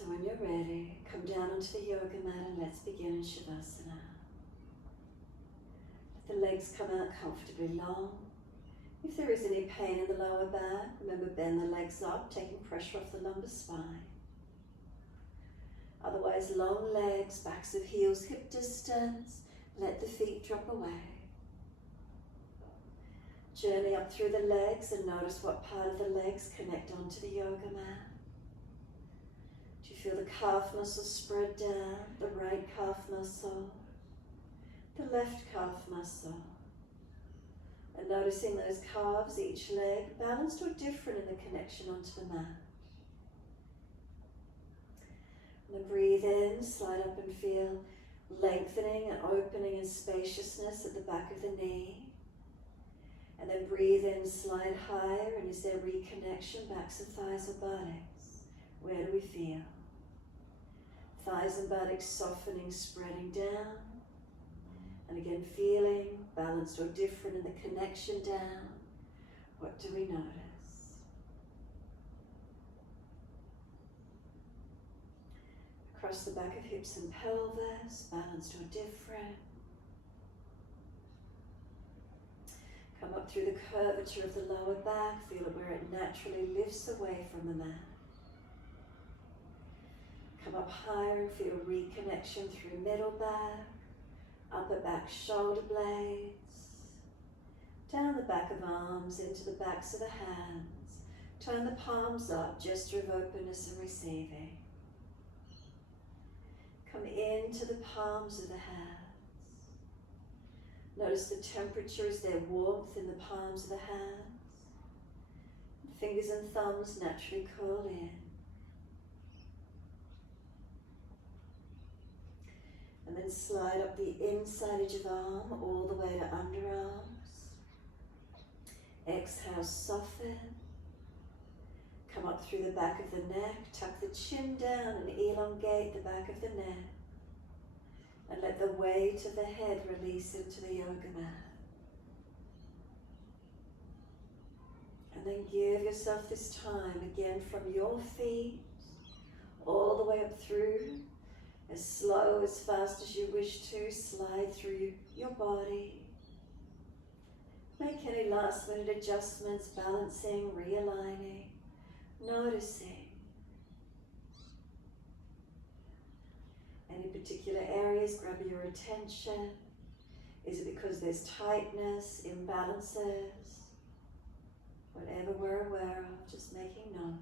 So when you're ready, come down onto the yoga mat and let's begin in Shavasana. Let the legs come out comfortably long. If there is any pain in the lower back, remember bend the legs up, taking pressure off the lumbar spine. Otherwise, long legs, backs of heels, hip distance. Let the feet drop away. Journey up through the legs and notice what part of the legs connect onto the yoga mat. Do you feel the calf muscle spread down, the right calf muscle, the left calf muscle? And noticing those calves, each leg, balanced or different in the connection onto the mat. And then breathe in, slide up and feel lengthening and opening and spaciousness at the back of the knee. And then breathe in, slide higher, and is there reconnection, backs of thighs or buttocks? Where do we feel? Thighs and buttocks softening, spreading down. And again, feeling balanced or different in the connection down. What do we notice? Across the back of hips and pelvis, balanced or different. Come up through the curvature of the lower back, feel it where it naturally lifts away from the mat. Come up higher and feel reconnection through middle back, upper back shoulder blades, down the back of arms into the backs of the hands. Turn the palms up, gesture of openness and receiving. Come into the palms of the hands. Notice the temperature, is there warmth in the palms of the hands? Fingers and thumbs naturally curl in. And then slide up the inside edge of arm all the way to underarms. Exhale, soften. Come up through the back of the neck, tuck the chin down and elongate the back of the neck. And let the weight of the head release into the yoga mat. And then give yourself this time again from your feet all the way up through, as slow, as fast as you wish to, slide through your body. Make any last minute adjustments, balancing, realigning, noticing. Any particular areas grab your attention? Is it because there's tightness, imbalances? Whatever we're aware of, just making note.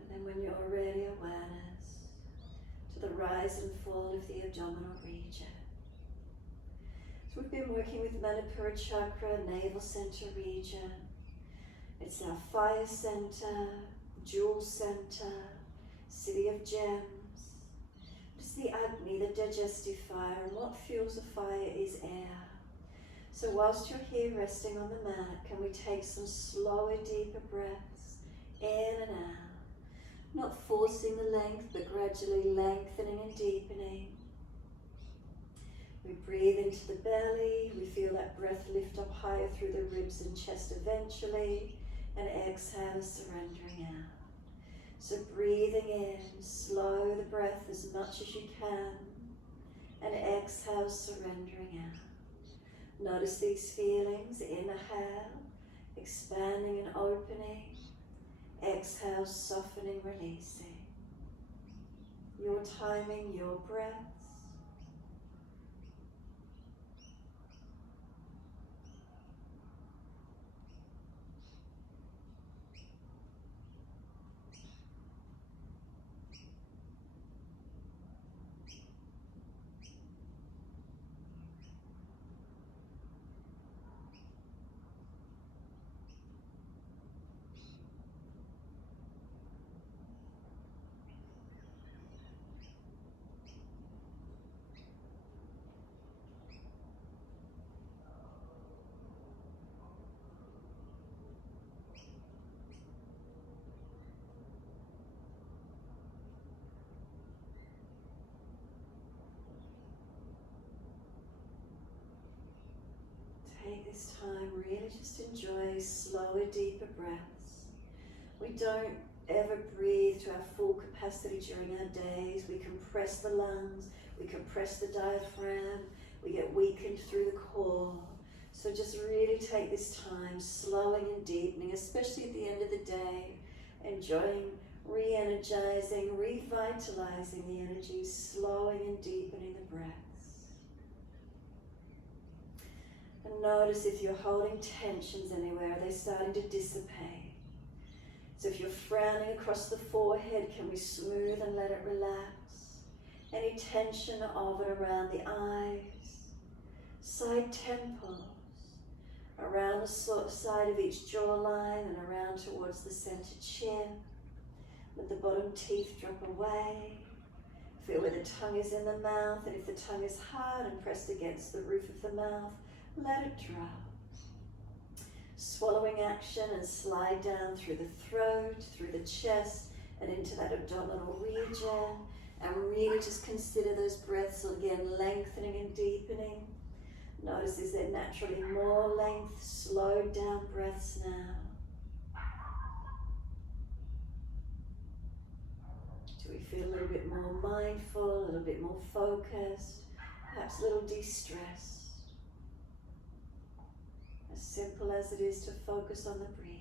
And then when you're ready, awareness to the rise and fall of the abdominal region. So we've been working with Manipura Chakra, navel center region. It's our fire center, jewel center, city of gems. It's the Agni, the digestive fire, and what fuels the fire is air. So whilst you're here resting on the mat, can we take some slower, deeper breaths in and out? Not forcing the length, but gradually lengthening and deepening. We breathe into the belly, we feel that breath lift up higher through the ribs and chest eventually. And exhale, surrendering out. So breathing in, slow the breath as much as you can. And exhale, surrendering out. Notice these feelings. Inhale, expanding and opening. Exhale, softening, releasing. Your timing, your breaths. Take this time, really just enjoy slower, deeper breaths. We don't ever breathe to our full capacity during our days. We compress the lungs, we compress the diaphragm, we get weakened through the core. So just really take this time, slowing and deepening, especially at the end of the day, enjoying re-energizing, revitalizing the energy, slowing and deepening the breaths. And notice if you're holding tensions anywhere, they're starting to dissipate. So if you're frowning across the forehead, can we smooth and let it relax? Any tension of it around the eyes, side temples, around the side of each jawline and around towards the center chin. Let the bottom teeth drop away. Feel where the tongue is in the mouth, and if the tongue is hard and pressed against the roof of the mouth, let it drop. Swallowing action and slide down through the throat, through the chest, and into that abdominal region. And really just consider those breaths again lengthening and deepening. Notice is there naturally more length, slowed down breaths now. Do we feel a little bit more mindful, a little bit more focused, perhaps a little de-stressed? As simple as it is to focus on the breathing.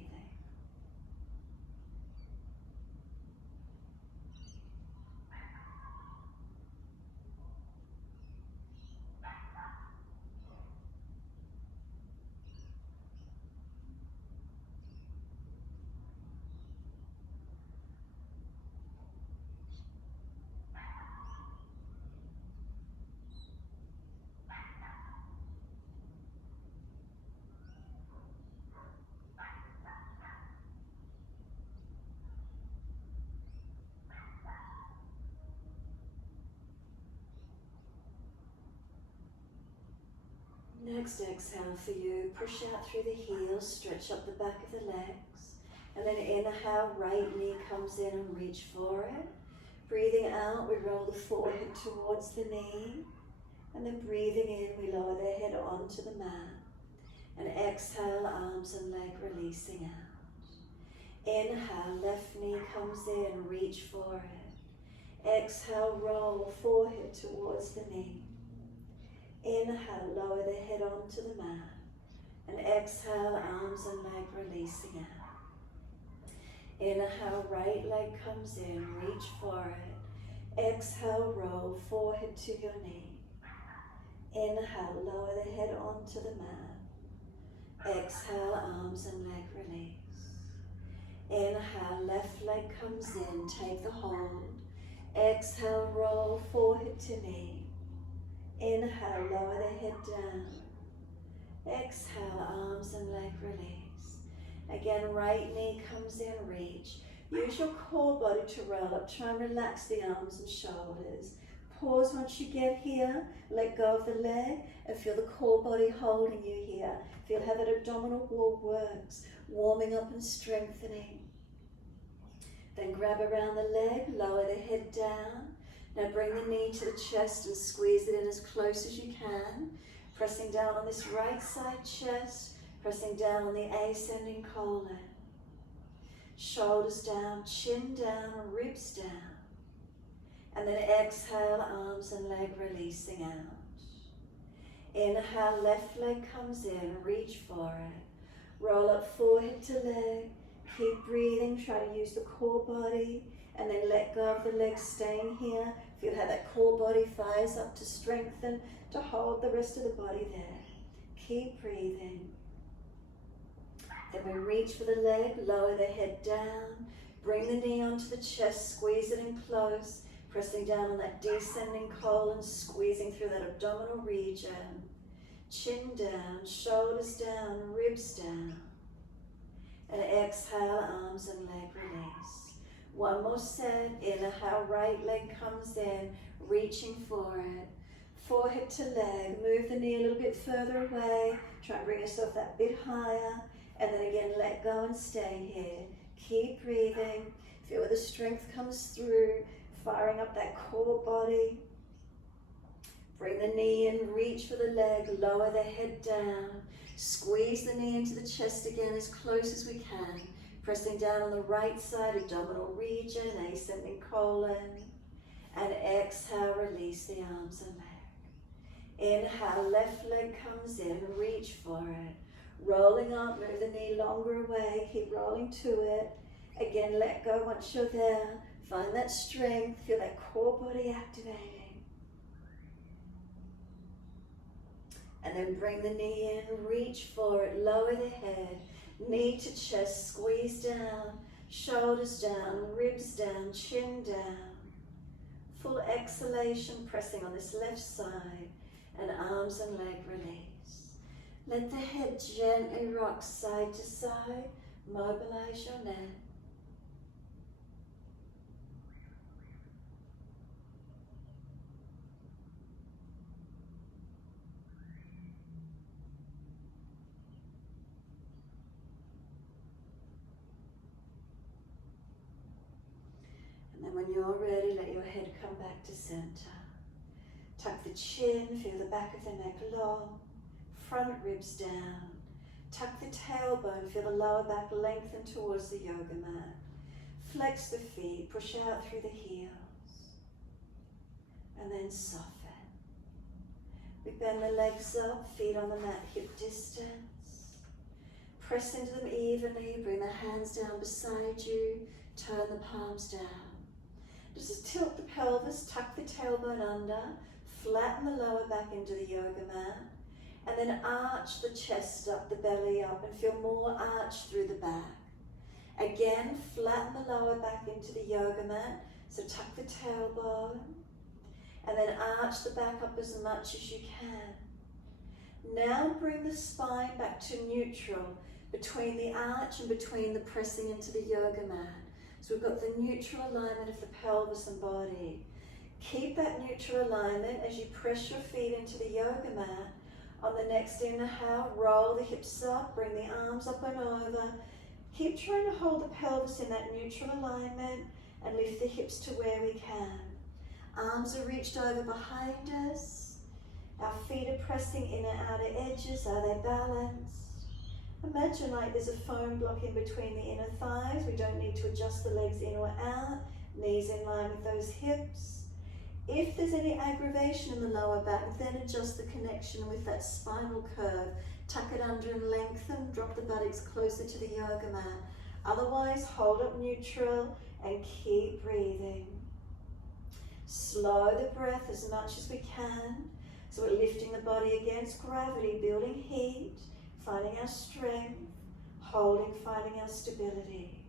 Next exhale for you, push out through the heels, stretch up the back of the legs, and then inhale, right knee comes in and reach for it. Breathing out, we roll the forehead towards the knee, and then breathing in, we lower the head onto the mat, and exhale, arms and leg releasing out. Inhale, left knee comes in, reach for it. Exhale, roll forehead towards the knee. Inhale, lower the head onto the mat, and exhale, arms and leg releasing out. Inhale, right leg comes in, reach for it. Exhale, roll forehead to your knee. Inhale, lower the head onto the mat. Exhale, arms and leg release. Inhale, left leg comes in, take the hold. Exhale, roll forehead to knee. Inhale, lower the head down. Exhale, arms and leg release. Again, right knee comes in, reach. Use your core body to roll up. Try and relax the arms and shoulders. Pause once you get here. Let go of the leg and feel the core body holding you here. Feel how that abdominal wall works, warming up and strengthening. Then grab around the leg, lower the head down. Now bring the knee to the chest and squeeze it in as close as you can. Pressing down on this right side chest, pressing down on the ascending colon. Shoulders down, chin down, ribs down. And then exhale, arms and leg releasing out. Inhale, left leg comes in, reach for it. Roll up forehead to leg. Keep breathing, try to use the core body. And then let go of the legs staying here. Feel how that core body fires up to strengthen, to hold the rest of the body there. Keep breathing. Then we reach for the leg, lower the head down. Bring the knee onto the chest, squeeze it in close. Pressing down on that descending colon, squeezing through that abdominal region. Chin down, shoulders down, ribs down. And exhale, arms and leg release. One more set. Inhale, right leg comes in, reaching for it. Forehead to leg. Move the knee a little bit further away. Try and bring yourself that bit higher. And then again, let go and stay here. Keep breathing. Feel where the strength comes through, firing up that core body. Bring the knee in, reach for the leg, lower the head down. Squeeze the knee into the chest again as close as we can. Pressing down on the right side, abdominal region, ascending colon. And exhale, release the arms and leg. Inhale, left leg comes in, reach for it. Rolling up, move the knee longer away, keep rolling to it. Again, let go once you're there. Find that strength, feel that core body activating. And then bring the knee in, reach for it, lower the head. Knee to chest, squeeze down, shoulders down, ribs down, chin down. Full exhalation, pressing on this left side, and arms and leg release. Let the head gently rock side to side, mobilize your neck. And then when you're ready, let your head come back to center. Tuck the chin, feel the back of the neck long, front ribs down. Tuck the tailbone, feel the lower back lengthen towards the yoga mat. Flex the feet, push out through the heels. And then soften. We bend the legs up, feet on the mat, hip distance. Press into them evenly, bring the hands down beside you, turn the palms down. Just tilt the pelvis, tuck the tailbone under, flatten the lower back into the yoga mat, and then arch the chest up, the belly up, and feel more arch through the back. Again, flatten the lower back into the yoga mat, so tuck the tailbone, and then arch the back up as much as you can. Now bring the spine back to neutral, between the arch and between the pressing into the yoga mat. So we've got the neutral alignment of the pelvis and body. Keep that neutral alignment as you press your feet into the yoga mat. On the next inhale, roll the hips up, bring the arms up and over. Keep trying to hold the pelvis in that neutral alignment and lift the hips to where we can. Arms are reached over behind us. Our feet are pressing in and outer edges. Are they balanced? Imagine like there's a foam block in between the inner thighs. We don't need to adjust the legs in or out. Knees in line with those hips. If there's any aggravation in the lower back, then adjust the connection with that spinal curve. Tuck it under and lengthen. Drop the buttocks closer to the yoga mat. Otherwise, hold up neutral and keep breathing. Slow the breath as much as we can. So we're lifting the body against gravity, building heat. Finding our strength, holding, finding our stability.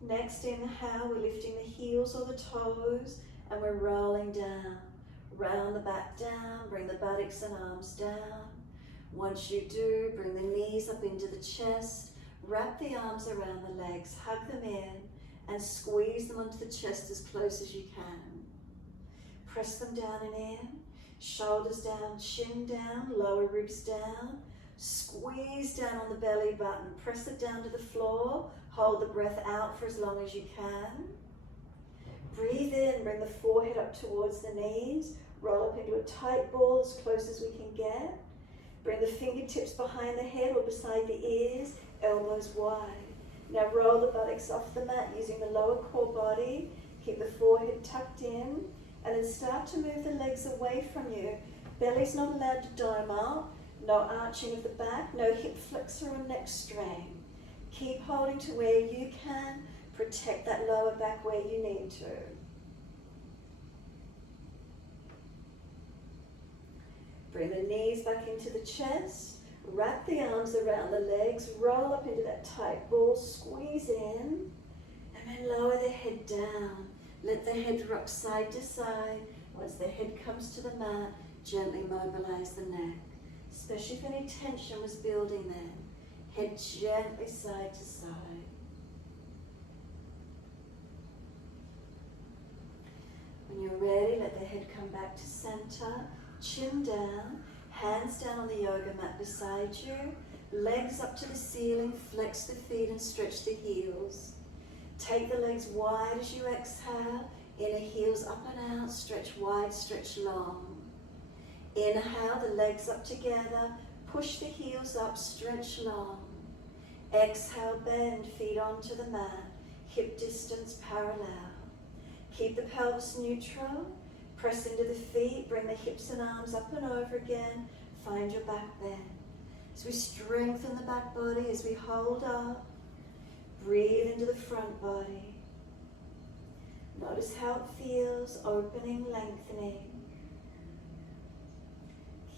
Next inhale, we're lifting the heels or the toes and we're rolling down. Round the back down, bring the buttocks and arms down. Once you do, bring the knees up into the chest, wrap the arms around the legs, hug them in and squeeze them onto the chest as close as you can. Press them down and in, shoulders down, chin down, lower ribs down. Squeeze down on the belly button, press it down to the floor. Hold the breath out for as long as you can. Breathe in, bring the forehead up towards the knees. Roll up into a tight ball as close as we can get. Bring the fingertips behind the head or beside the ears, elbows wide. Now roll the buttocks off the mat using the lower core body. Keep the forehead tucked in. And then start to move the legs away from you. Belly's not allowed to dome up. No arching of the back. No hip flexor or neck strain. Keep holding to where you can. Protect that lower back where you need to. Bring the knees back into the chest. Wrap the arms around the legs. Roll up into that tight ball. Squeeze in. And then lower the head down. Let the head rock side to side. Once the head comes to the mat, gently mobilize the neck. Especially if any tension was building then. Head gently side to side. When you're ready, let the head come back to center. Chin down, hands down on the yoga mat beside you. Legs up to the ceiling, flex the feet and stretch the heels. Take the legs wide as you exhale. Inner heels up and out, stretch wide, stretch long. Inhale, the legs up together, push the heels up, stretch long. Exhale, bend, feet onto the mat, hip distance parallel. Keep the pelvis neutral, press into the feet, bring the hips and arms up and over again, find your back bend. As we strengthen the back body, as we hold up, breathe into the front body. Notice how it feels, opening, lengthening.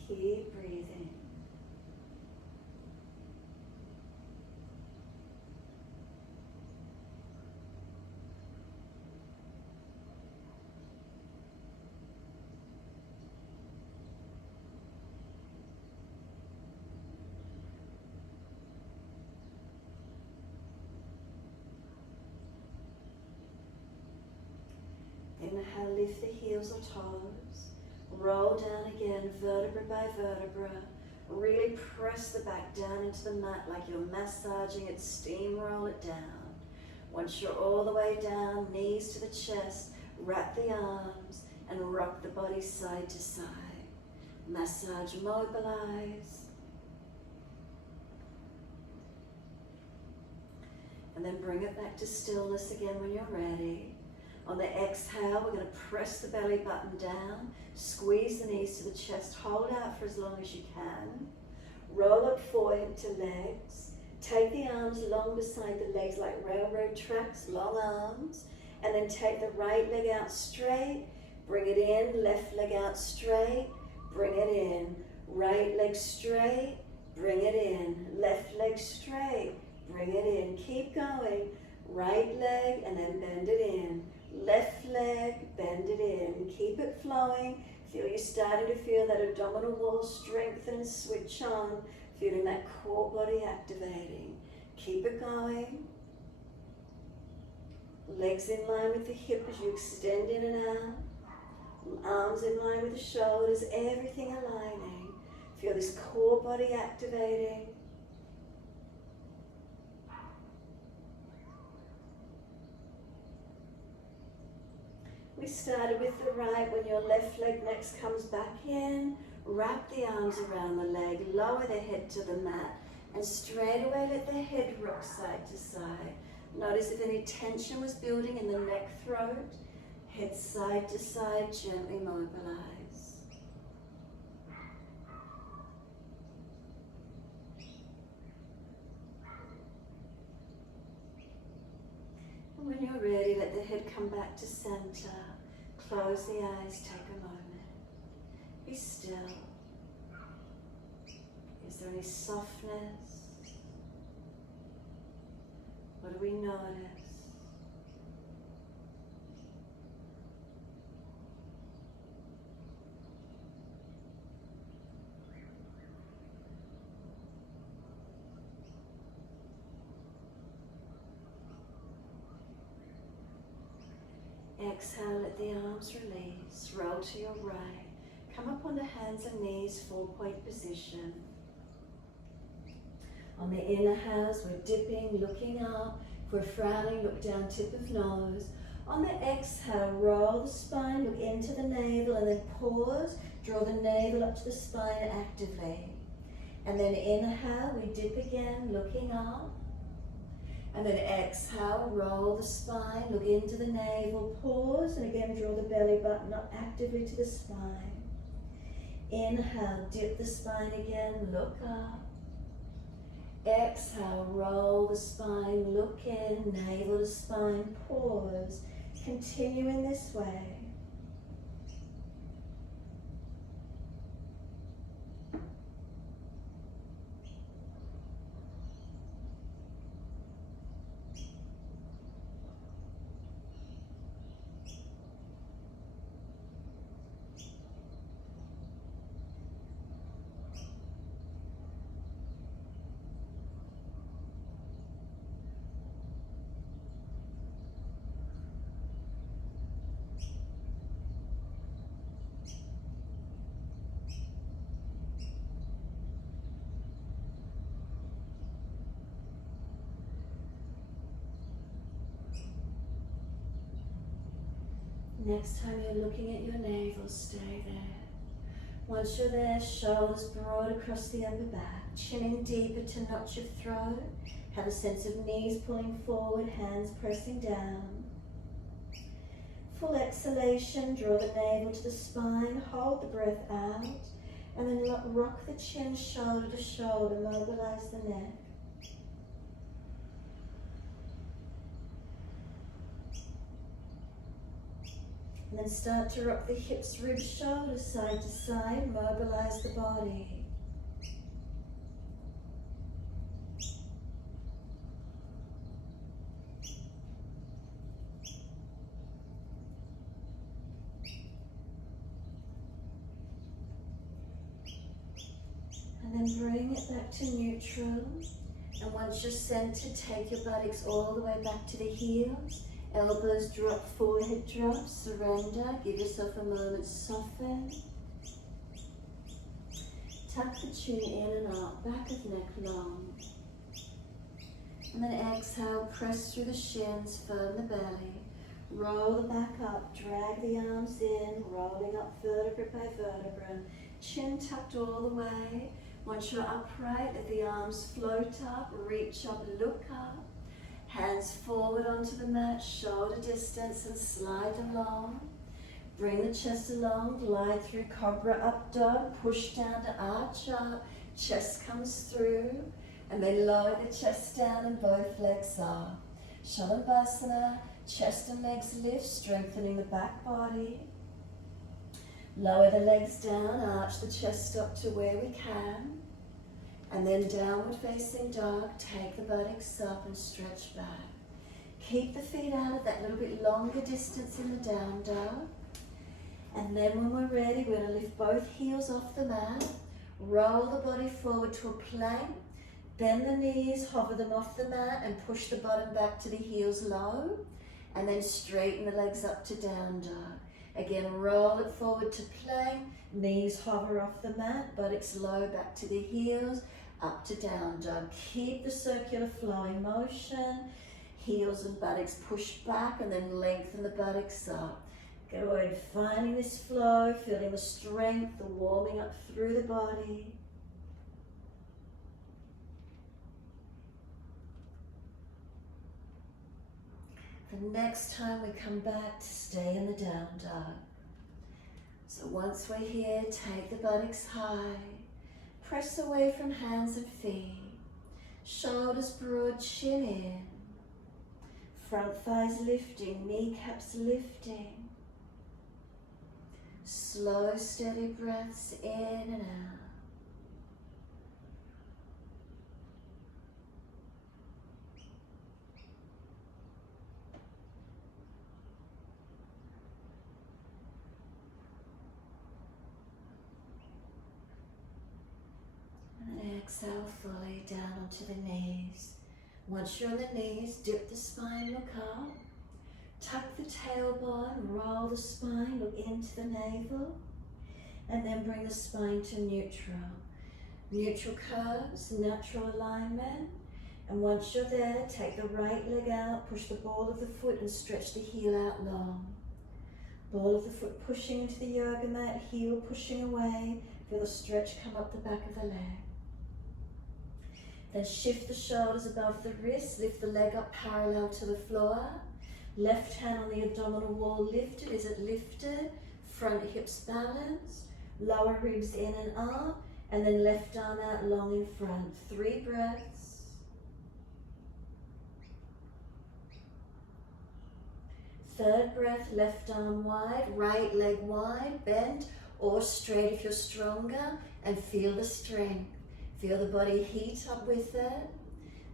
Keep breathing. Inhale, lift the heels or toes. Roll down again, vertebra by vertebra. Really press the back down into the mat like you're massaging it, steamroll it down. Once you're all the way down, knees to the chest, wrap the arms and rock the body side to side. Massage, mobilise. And then bring it back to stillness again when you're ready. On the exhale, we're going to press the belly button down, squeeze the knees to the chest, hold out for as long as you can. Roll up forward to legs. Take the arms long beside the legs like railroad tracks, long arms. And then take the right leg out straight, bring it in, left leg out straight, bring it in. Right leg straight, bring it in. Left leg straight, bring it in. Keep going. Right leg and then bend it in. Left leg, bend it in. Keep it flowing. Feel you're starting to feel that abdominal wall strengthen, switch on. Feeling that core body activating. Keep it going. Legs in line with the hip as you extend in and out. Arms in line with the shoulders, everything aligning. Feel this core body activating. We started with the right. When your left leg next comes back in, wrap the arms around the leg, lower the head to the mat, and straight away let the head rock side to side. Notice if any tension was building in the neck, throat. Head side to side, gently mobilize. And when you're ready, let the head come back to center. Close the eyes, take a moment. Be still. Is there any softness? What do we notice? Exhale, let the arms release. Roll to your right. Come up on the hands and knees, full point position. On the inhales, we're dipping, looking up. If we're frowning, look down, tip of nose. On the exhale, roll the spine, look into the navel, and then pause. Draw the navel up to the spine actively. And then inhale, we dip again, looking up. And then exhale, roll the spine, look into the navel, pause, and again draw the belly button up actively to the spine. Inhale, dip the spine again, look up. Exhale, roll the spine, look in, navel to spine, pause. Continue in this way. Next time you're looking at your navel, stay there. Once you're there, shoulders broad across the upper back, chin in deeper to notch your throat. Have a sense of knees pulling forward, hands pressing down. Full exhalation, draw the navel to the spine, hold the breath out, and then rock the chin shoulder to shoulder, mobilize the neck. And then start to rock the hips, ribs, shoulders side to side, mobilize the body. And then bring it back to neutral. And once you're centered, take your buttocks all the way back to the heels. Elbows drop, forehead drop, surrender. Give yourself a moment to soften. Tuck the chin in and out, back of neck long. And then exhale, press through the shins, firm the belly. Roll the back up, drag the arms in, rolling up vertebra by vertebra. Chin tucked all the way. Once you're upright, let the arms float up, reach up, look up. Hands forward onto the mat, shoulder distance, and slide along. Bring the chest along, glide through cobra, up dog, push down to arch up, chest comes through, and then lower the chest down and both legs up. Shavasana, chest and legs lift, strengthening the back body. Lower the legs down, arch the chest up to where we can. And then downward facing dog, take the buttocks up and stretch back. Keep the feet out of that little bit longer distance in the down dog. And then when we're ready, we're going to lift both heels off the mat, roll the body forward to a plank, bend the knees, hover them off the mat and push the bottom back to the heels low, and then straighten the legs up to down dog. Again, roll it forward to plank, knees hover off the mat, buttocks low back to the heels, up to down dog. Keep the circular flowing motion. Heels and buttocks push back and then lengthen the buttocks up. Good, finding this flow, feeling the strength, the warming up through the body. The next time we come back to stay in the down dog. So once we're here, take the buttocks high, press away from hands and feet, shoulders broad, chin in, front thighs lifting, kneecaps lifting. Slow, steady breaths in and out. Exhale fully down onto the knees. Once you're on the knees, dip the spine, look up. Tuck the tailbone, roll the spine, look into the navel. And then bring the spine to neutral. Neutral curves, natural alignment. And once you're there, take the right leg out, push the ball of the foot and stretch the heel out long. Ball of the foot pushing into the yoga mat, heel pushing away. Feel the stretch come up the back of the leg. Then shift the shoulders above the wrists, lift the leg up parallel to the floor. Left hand on the abdominal wall lifted. Is it lifted? Front hips balanced. Lower ribs in and up. And then left arm out long in front. 3 breaths. Third breath, left arm wide, right leg wide, bent or straight if you're stronger, and feel the strength. Feel the body heat up with it.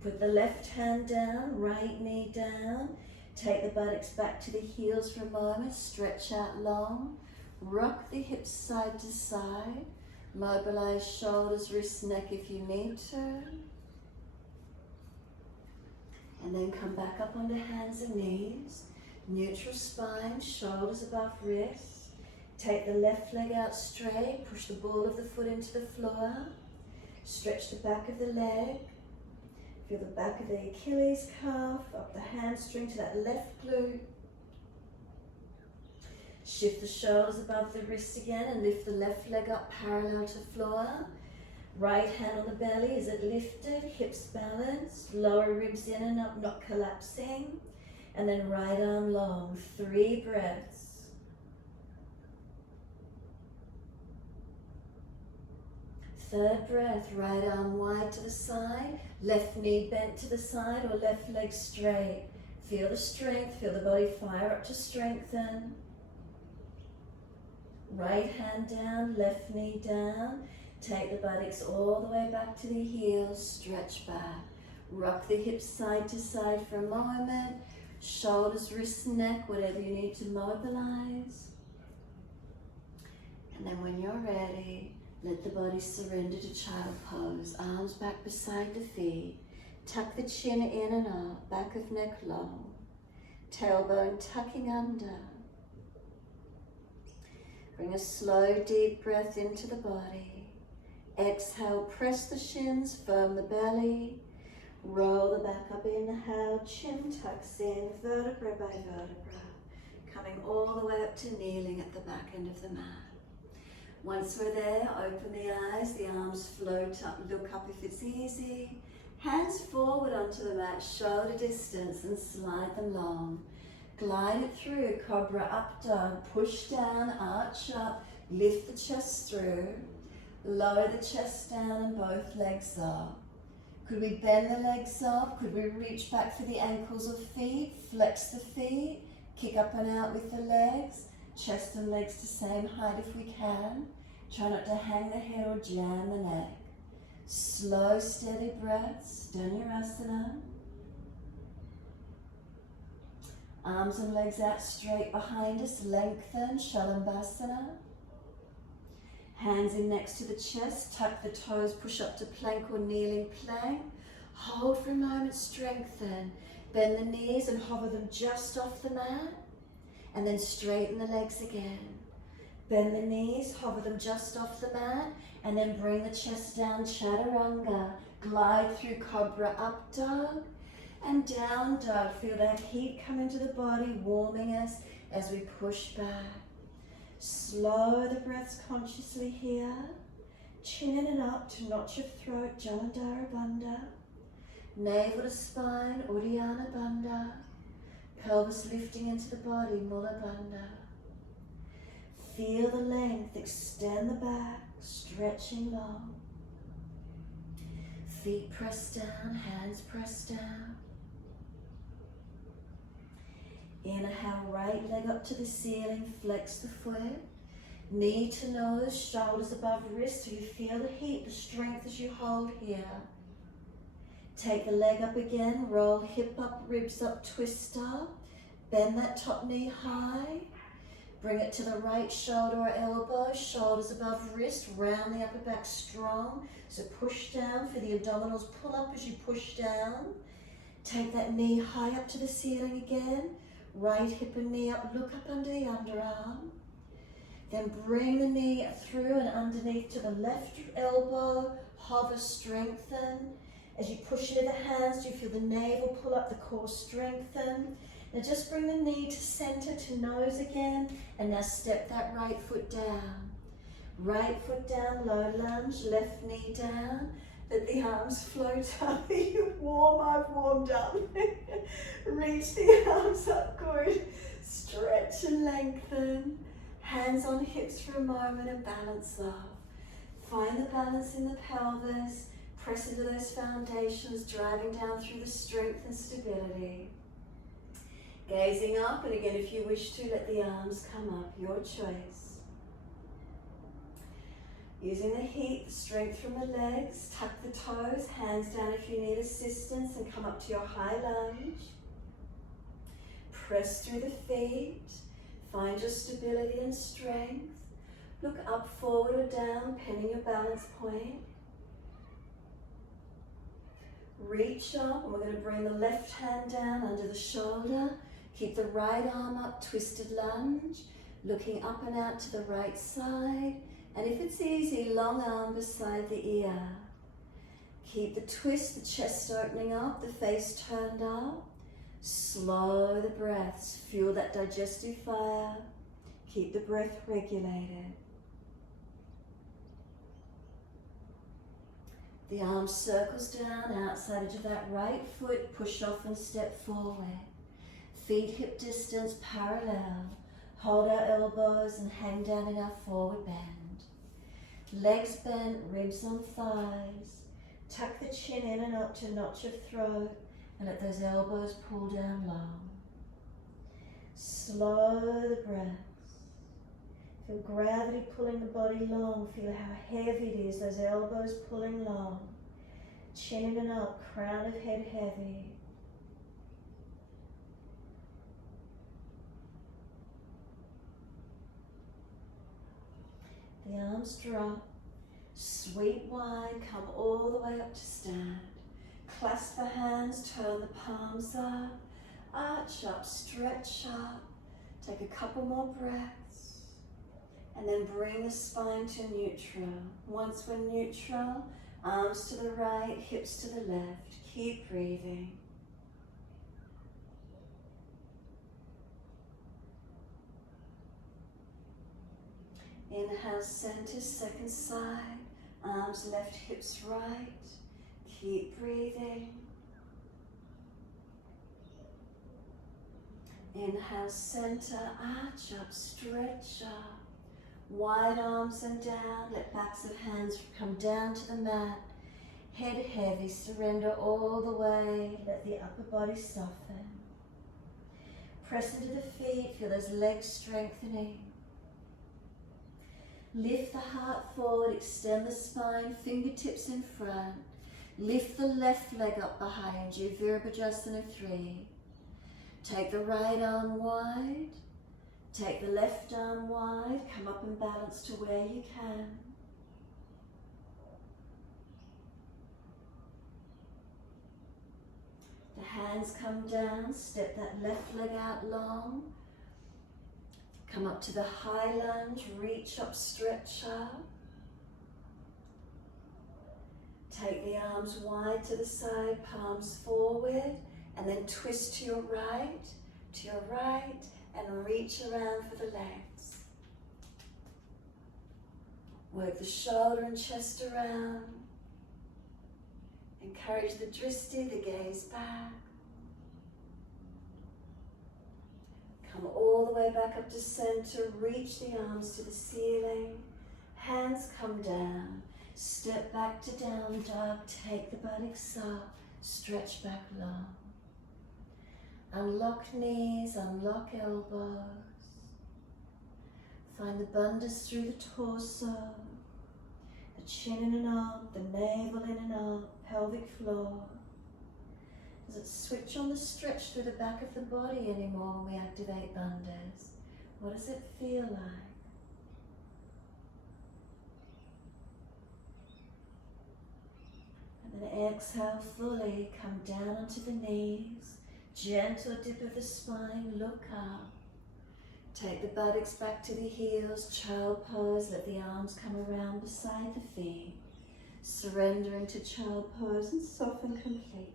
Put the left hand down, right knee down. Take the buttocks back to the heels for a moment. Stretch out long. Rock the hips side to side. Mobilize shoulders, wrists, neck if you need to. And then come back up onto hands and knees. Neutral spine, shoulders above wrists. Take the left leg out straight. Push the ball of the foot into the floor. Stretch the back of the leg. Feel the back of the Achilles calf, up the hamstring to that left glute. Shift the shoulders above the wrist again and lift the left leg up parallel to floor. Right hand on the belly, is it lifted? Hips balanced, lower ribs in and up, not collapsing. And then right arm long, 3 breaths. Third breath, right arm wide to the side, left knee bent to the side or left leg straight. Feel the strength, feel the body fire up to strengthen. Right hand down, left knee down. Take the buttocks all the way back to the heels, stretch back. Rock the hips side to side for a moment. Shoulders, wrists, neck, whatever you need to mobilize. And then when you're ready, let the body surrender to child pose. Arms back beside the feet. Tuck the chin in and up, back of neck long. Tailbone tucking under. Bring a slow, deep breath into the body. Exhale, press the shins, firm the belly. Roll the back up, inhale, chin tucks in, vertebra by vertebra. Coming all the way up to kneeling at the back end of the mat. Once we're there, open the eyes, the arms float up, look up if it's easy. Hands forward onto the mat, shoulder distance, and slide them long. Glide it through, cobra up dog, push down, arch up, lift the chest through. Lower the chest down and both legs up. Could we bend the legs up? Could we reach back for the ankles or feet? Flex the feet, kick up and out with the legs. Chest and legs the same height if we can. Try not to hang the head or jam the neck. Slow, steady breaths, Dhanurasana. Arms and legs out straight behind us, lengthen, Shalambhasana. Hands in next to the chest, tuck the toes, push up to plank or kneeling plank. Hold for a moment, strengthen. Bend the knees and hover them just off the mat. And then straighten the legs again. Bend the knees, hover them just off the mat, and then bring the chest down, Chaturanga. Glide through Cobra Up Dog and Down Dog. Feel that heat come into the body, warming us as we push back. Slow the breaths consciously here. Chin in and up to notch of throat, Jalandhara Bandha. Navel to spine, Uddiyana Bandha. Pelvis lifting into the body, Mula Bandha. Feel the length, extend the back, stretching long. Feet pressed down, hands pressed down. Inhale, right leg up to the ceiling, flex the foot. Knee to nose, shoulders above wrist, so you feel the heat, the strength as you hold here. Take the leg up again, roll hip up, ribs up, twist up. Bend that top knee high. Bring it to the right shoulder or elbow, shoulders above wrist, round the upper back strong. So push down for the abdominals, pull up as you push down. Take that knee high up to the ceiling again. Right hip and knee up, look up under the underarm. Then bring the knee through and underneath to the left elbow, hover, strengthen. As you push into the hands, you feel the navel pull up, the core strengthen. Now just bring the knee to center, to nose again, and now step that right foot down. Right foot down, low lunge, left knee down. Let the arms float up. Are you warm? I've warmed up. Reach the arms up, good. Stretch and lengthen. Hands on hips for a moment and balance off. Find the balance in the pelvis. Press into those foundations, driving down through the strength and stability. Gazing up, and again, if you wish to, let the arms come up, your choice. Using the heat, the strength from the legs, tuck the toes, hands down if you need assistance, and come up to your high lunge. Press through the feet, find your stability and strength. Look up, forward or down, pending your balance point. Reach up, and we're going to bring the left hand down under the shoulder. Keep the right arm up, twisted lunge, looking up and out to the right side. And if it's easy, long arm beside the ear. Keep the twist, the chest opening up, the face turned up. Slow the breaths, fuel that digestive fire. Keep the breath regulated. The arm circles down outside edge of that right foot. Push off and step forward. Feet hip distance parallel. Hold our elbows and hang down in our forward bend. Legs bent, ribs on thighs. Tuck the chin in and up to notch your throat and let those elbows pull down long. Slow the breaths. Feel gravity pulling the body long. Feel how heavy it is, those elbows pulling long. Chin in and up, crown of head heavy. The arms drop, sweep wide, come all the way up to stand. Clasp the hands, turn the palms up, arch up, stretch up. Take a couple more breaths, and then bring the spine to neutral. Once we're neutral, arms to the right, hips to the left. Keep breathing. Inhale, center, second side. Arms left, hips right. Keep breathing. Inhale, center, arch up, stretch up. Wide arms and down. Let backs of hands come down to the mat. Head heavy, surrender all the way. Let the upper body soften. Press into the feet, feel those legs strengthening. Lift the heart forward, extend the spine, fingertips in front. Lift the left leg up behind you, Virabhadrasana 3. Take the right arm wide, take the left arm wide, come up and balance to where you can. The hands come down, step that left leg out long. Come up to the high lunge, reach up, stretch up. Take the arms wide to the side, palms forward, and then twist to your right, and reach around for the legs. Work the shoulder and chest around. Encourage the dristi, the gaze back. Come all the way back up to center, reach the arms to the ceiling, hands come down, step back to down dog, take the buttocks up, stretch back long. Unlock knees, unlock elbows. Find the bandhas through the torso, the chin in and up, the navel in and up, pelvic floor. Does it switch on the stretch through the back of the body anymore when we activate bandhas? What does it feel like? And then exhale fully, come down onto the knees, gentle dip of the spine, look up. Take the buttocks back to the heels, child pose, let the arms come around beside the feet. Surrender into child pose and soften completely.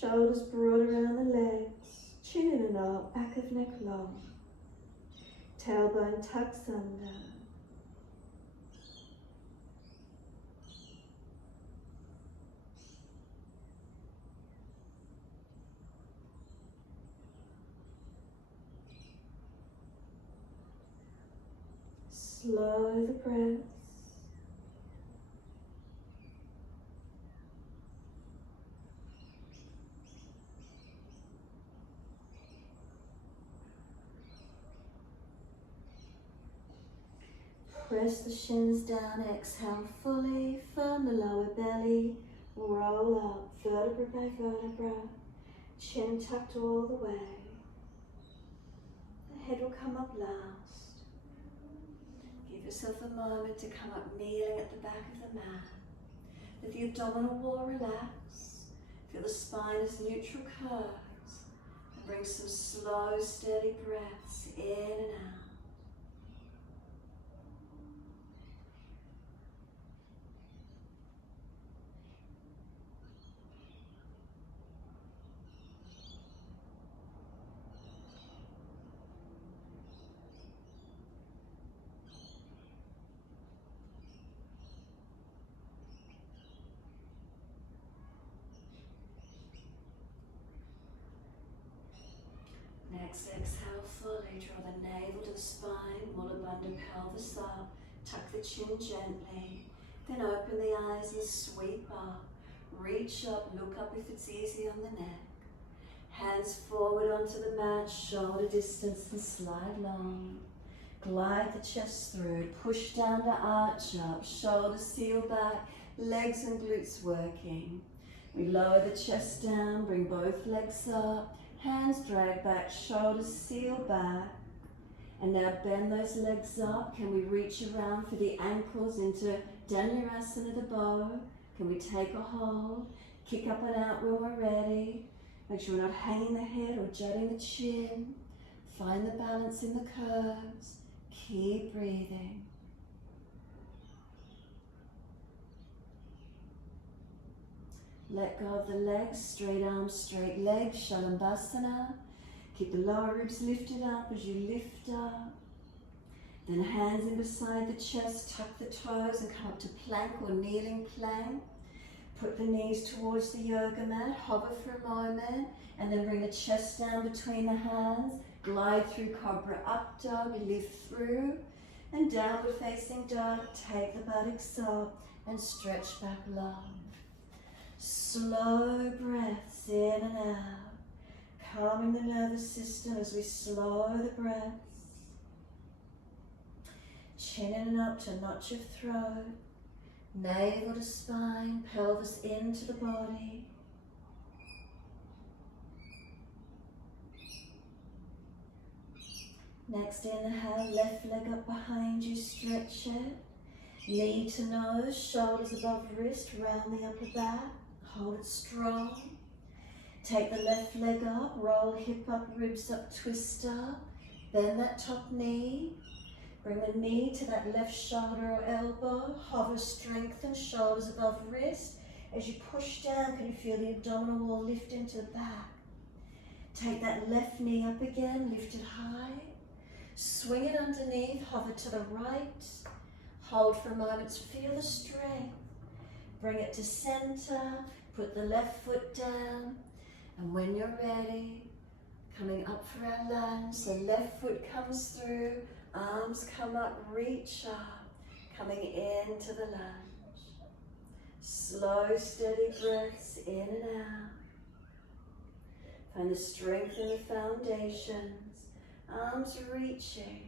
Shoulders broad around the legs, chin in and up, back of neck long. Tailbone tucks under. Slow the breaths. Press the shins down, exhale fully, firm the lower belly, roll up, vertebra by vertebra, chin tucked all the way. The head will come up last. Give yourself a moment to come up kneeling at the back of the mat. Let the abdominal wall relax. Feel the spine as neutral curves. And bring some slow, steady breaths in and out. Tuck the chin gently. Then open the eyes and sweep up. Reach up, look up if it's easy on the neck. Hands forward onto the mat, shoulder distance and slide long. Glide the chest through, push down to arch up, shoulders seal back, legs and glutes working. We lower the chest down, bring both legs up, hands drag back, shoulders seal back. And now bend those legs up. Can we reach around for the ankles into Dhanurasana, the bow? Can we take a hold? Kick up and out when we're ready. Make sure we're not hanging the head or jutting the chin. Find the balance in the curves. Keep breathing. Let go of the legs, straight arms, straight legs, Shalambhasana. Keep the lower ribs lifted up as you lift up. Then hands in beside the chest, tuck the toes and come up to plank or kneeling plank. Put the knees towards the yoga mat, hover for a moment, and then bring the chest down between the hands. Glide through Cobra Up Dog, lift through, and Downward Facing Dog. Take the buttocks up and stretch back long. Slow breaths in and out, calming the nervous system as we slow the breaths. Chin in and up to notch of throat, navel to spine, pelvis into the body. Next inhale, left leg up behind you, stretch it. Knee to nose, shoulders above wrist, round the upper back. Hold it strong. Take the left leg up, roll hip up, ribs up, twist up. Bend that top knee. Bring the knee to that left shoulder or elbow. Hover, strengthen, shoulders above wrist. As you push down, can you feel the abdominal wall lift into the back? Take that left knee up again, lift it high. Swing it underneath, hover to the right. Hold for a moment, feel the strength. Bring it to center, put the left foot down. And when you're ready, coming up for our lunge, the left foot comes through, arms come up, reach up, coming into the lunge. Slow, steady breaths in and out. Find the strength in the foundations, arms reaching.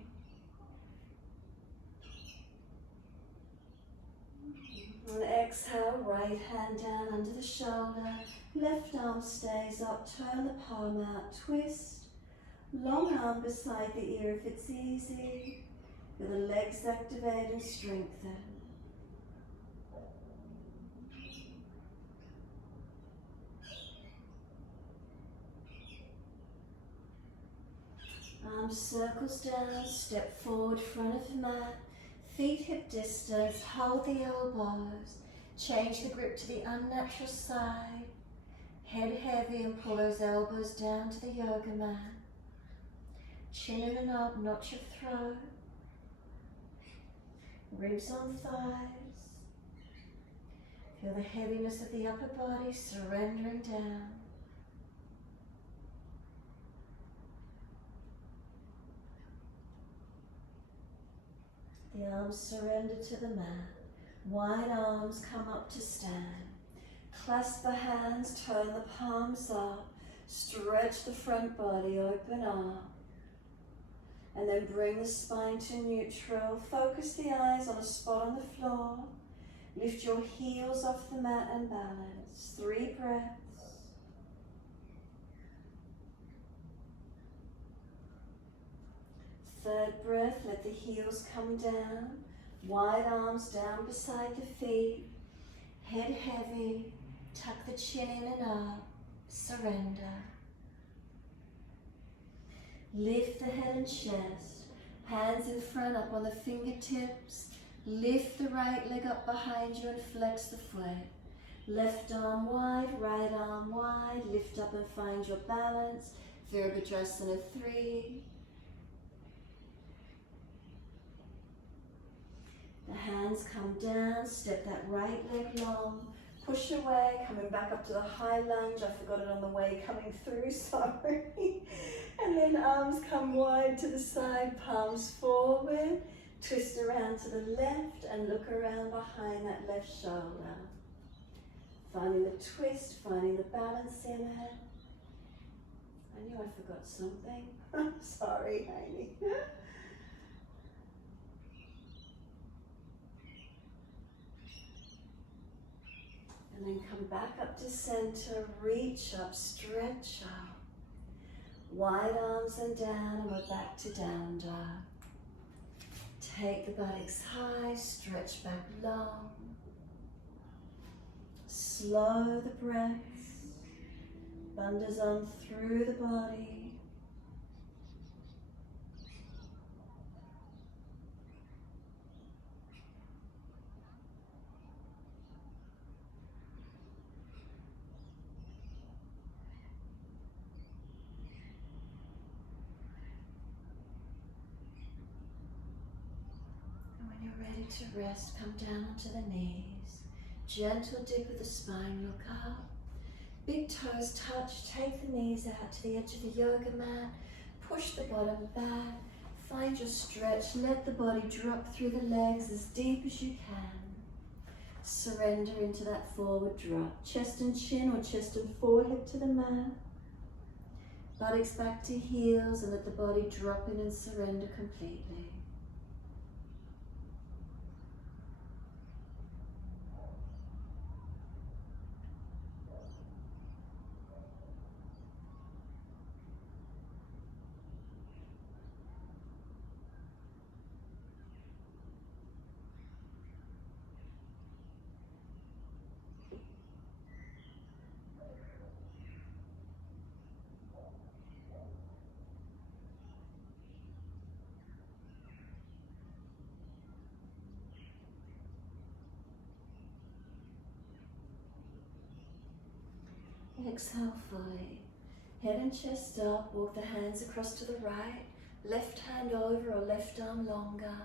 And exhale, right hand down under the shoulder, left arm stays up, turn the palm out, twist. Long arm beside the ear if it's easy. Feel the legs activate and strengthen. Arm circles down, step forward, front of the mat. Feet hip distance, hold the elbows. Change the grip to the unnatural side. Head heavy and pull those elbows down to the yoga mat. Chin in and up, notch of throat. Ribs on thighs. Feel the heaviness of the upper body surrendering down. The arms surrender to the mat. Wide arms come up to stand. Clasp the hands, turn the palms up. Stretch the front body, open up. And then bring the spine to neutral. Focus the eyes on a spot on the floor. Lift your heels off the mat and balance. 3 breaths. Third breath, let the heels come down. Wide arms down beside the feet. Head heavy. Tuck the chin in and up. Surrender. Lift the head and chest. Hands in front, up on the fingertips. Lift the right leg up behind you and flex the foot. Left arm wide, right arm wide. Lift up and find your balance. Virabhadrasana 3. The hands come down, step that right leg long. Push away, coming back up to the high lunge. I forgot it on the way coming through, sorry. And then arms come wide to the side, palms forward. Twist around to the left and look around behind that left shoulder. Finding the twist, finding the balance in it. I knew I forgot something. Sorry, Amy. And then come back up to center, reach up, stretch up. Wide arms and down, and we're back to down dog. Take the buttocks high, stretch back long. Slow the breath. Bandhas on through the body. Ready to rest, come down onto the knees. Gentle dip of the spine, look up. Big toes touch, take the knees out to the edge of the yoga mat. Push the bottom back, find your stretch. Let the body drop through the legs as deep as you can. Surrender into that forward drop. Chest and chin or chest and forehead to the mat. Buttocks back to heels and let the body drop in and surrender completely. Exhale fully. Head and chest up, walk the hands across to the right, left hand over or left arm longer.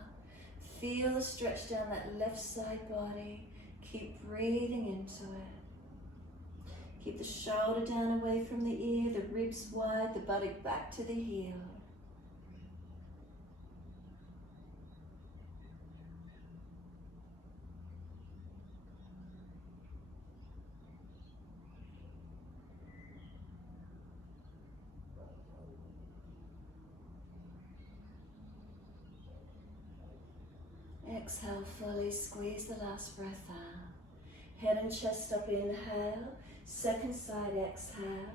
Feel the stretch down that left side body. Keep breathing into it. Keep the shoulder down away from the ear, the ribs wide, the buttock back to the heel. Exhale fully, squeeze the last breath out. Head and chest up, inhale. Second side, exhale.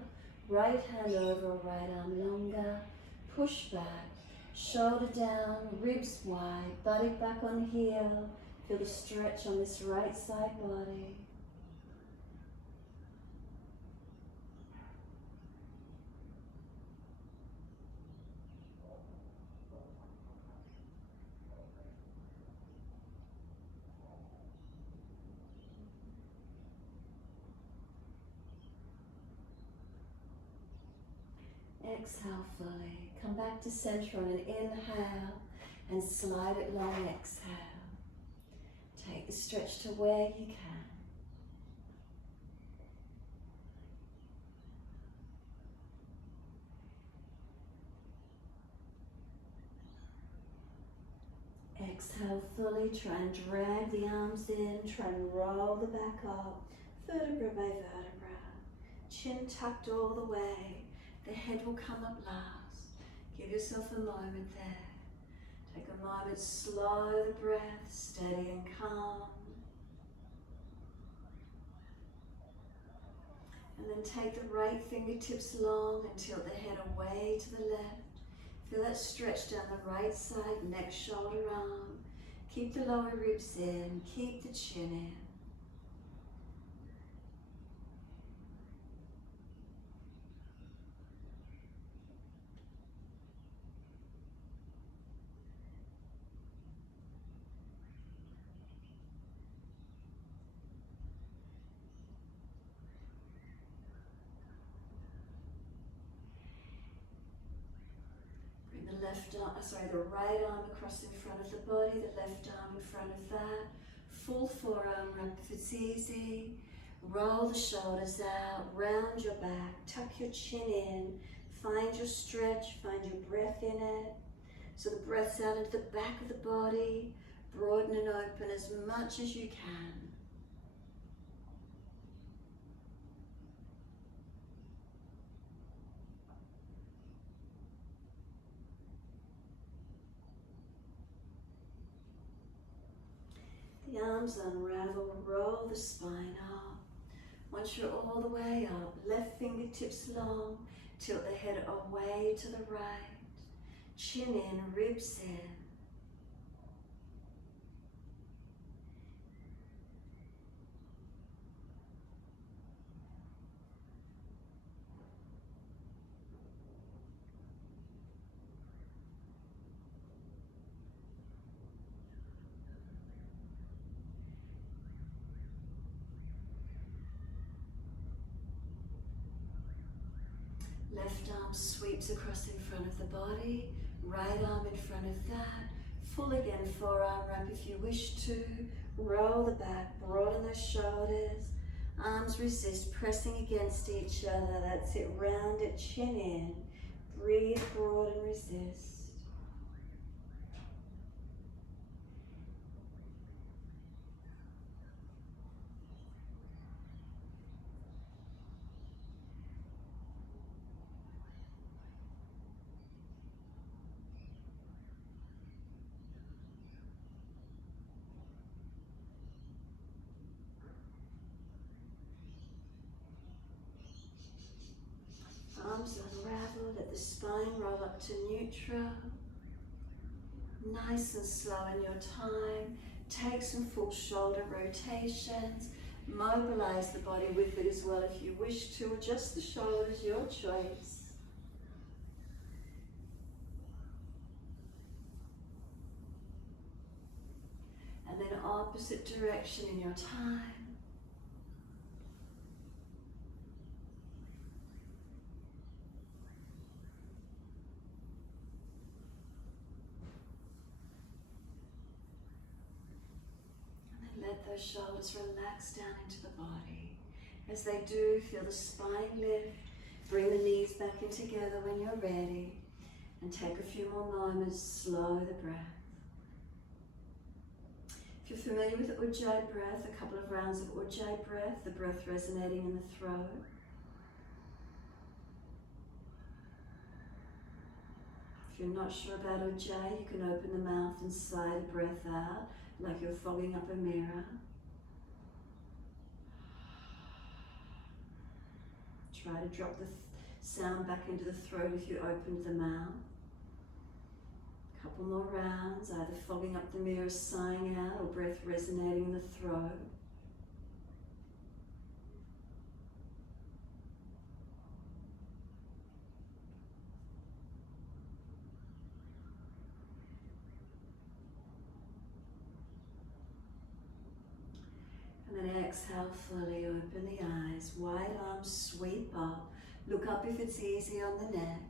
Right hand over, right arm longer. Push back, shoulder down, ribs wide, buttock back on heel. Feel the stretch on this right side body. Exhale fully. Come back to center on an inhale and slide it long, exhale. Take the stretch to where you can. Exhale fully, try and drag the arms in, try and roll the back up, vertebra by vertebra. Chin tucked all the way. The head will come up last. Give yourself a moment there. Take a moment, slow the breath, steady and calm. And then take the right fingertips long and tilt the head away to the left. Feel that stretch down the right side, neck, shoulder, arm. Keep the lower ribs in, keep the chin in. The right arm across in front of the body, the left arm in front of that. Full forearm wrap if it's easy. Roll the shoulders out, round your back, tuck your chin in, find your stretch, find your breath in it. So the breath's out into the back of the body, broaden and open as much as you can. The arms unravel, roll the spine up. Once you're all the way up, left fingertips long, tilt the head away to the right. Chin in, ribs in. Left arm sweeps across in front of the body, right arm in front of that. Full again, forearm wrap if you wish to. Roll the back, broaden the shoulders. Arms resist, pressing against each other. That's it, round it, chin in. Breathe, broaden, resist. Arms unravel, let the spine roll up to neutral. Nice and slow in your time. Take some full shoulder rotations. Mobilise the body with it as well if you wish to. Adjust the shoulders, your choice. And then opposite direction in your time. Let those shoulders relax down into the body. As they do, feel the spine lift. Bring the knees back in together when you're ready. And take a few more moments, slow the breath. If you're familiar with Ujjayi breath, a couple of rounds of Ujjayi breath, the breath resonating in the throat. If you're not sure about Ujjayi, you can open the mouth and sigh the breath out, like you're fogging up a mirror. Try to drop the sound back into the throat if you opened the mouth. Couple more rounds, either fogging up the mirror, sighing out, or breath resonating in the throat. And then exhale fully, open the eyes, wide arms sweep up, look up if it's easy on the neck,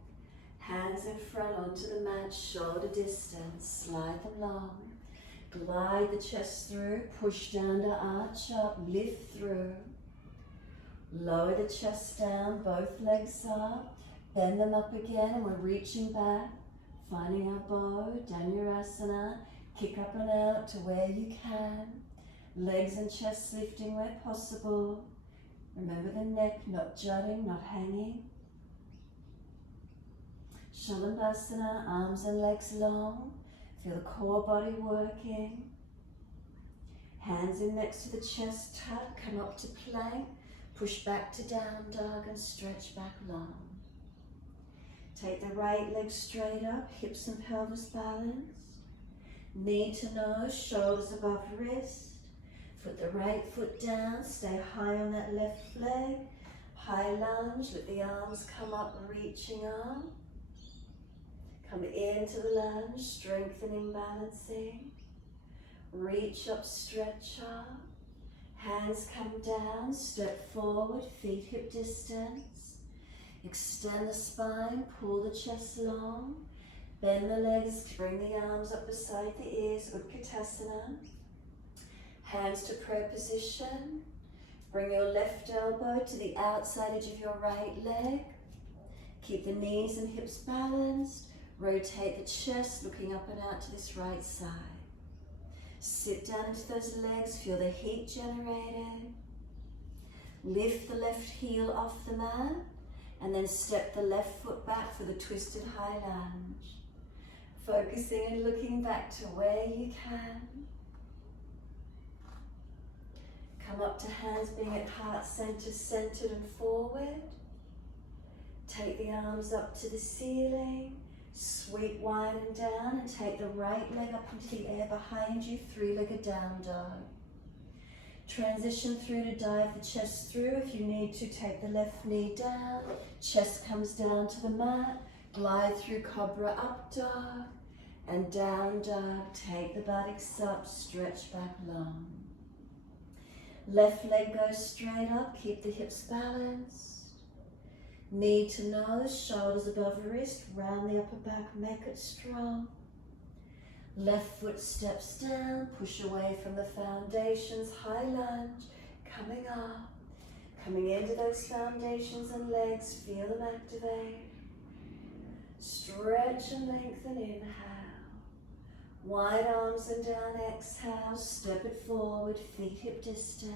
hands in front onto the mat, shoulder distance, slide them long, glide the chest through, push down to arch up, lift through, lower the chest down, both legs up, bend them up again, and we're reaching back, finding our bow, Dhanurasana, kick up and out to where you can. Legs and chest lifting where possible. Remember the neck not jutting, not hanging. Shavasana, arms and legs long. Feel the core body working. Hands in next to the chest, tuck, come up to plank. Push back to down dog and stretch back long. Take the right leg straight up, hips and pelvis balanced. Knee to nose, shoulders above wrist. Put the right foot down, stay high on that left leg. High lunge, let the arms come up, reaching up. Come into the lunge, strengthening, balancing. Reach up, stretch up. Hands come down, step forward, feet hip distance. Extend the spine, pull the chest long. Bend the legs, bring the arms up beside the ears, Utkatasana. Hands to prayer position. Bring your left elbow to the outside edge of your right leg. Keep the knees and hips balanced. Rotate the chest, looking up and out to this right side. Sit down into those legs, feel the heat generated. Lift the left heel off the mat, and then step the left foot back for the twisted high lunge. Focusing and looking back to where you can. Come up to hands being at heart center, centered and forward. Take the arms up to the ceiling. Sweep wide and down, and take the right leg up into the air behind you, three-legged down dog. Transition through to dive the chest through. If you need to, take the left knee down, chest comes down to the mat, glide through cobra up dog, and down dog. Take the buttocks up, stretch back long. Left leg goes straight up, keep the hips balanced. Knee to nose, shoulders above wrist, round the upper back, make it strong. Left foot steps down, push away from the foundations, high lunge, coming up. Coming into those foundations and legs, feel them activate. Stretch and lengthen, inhale. Wide arms and down, exhale, step it forward, feet hip distance.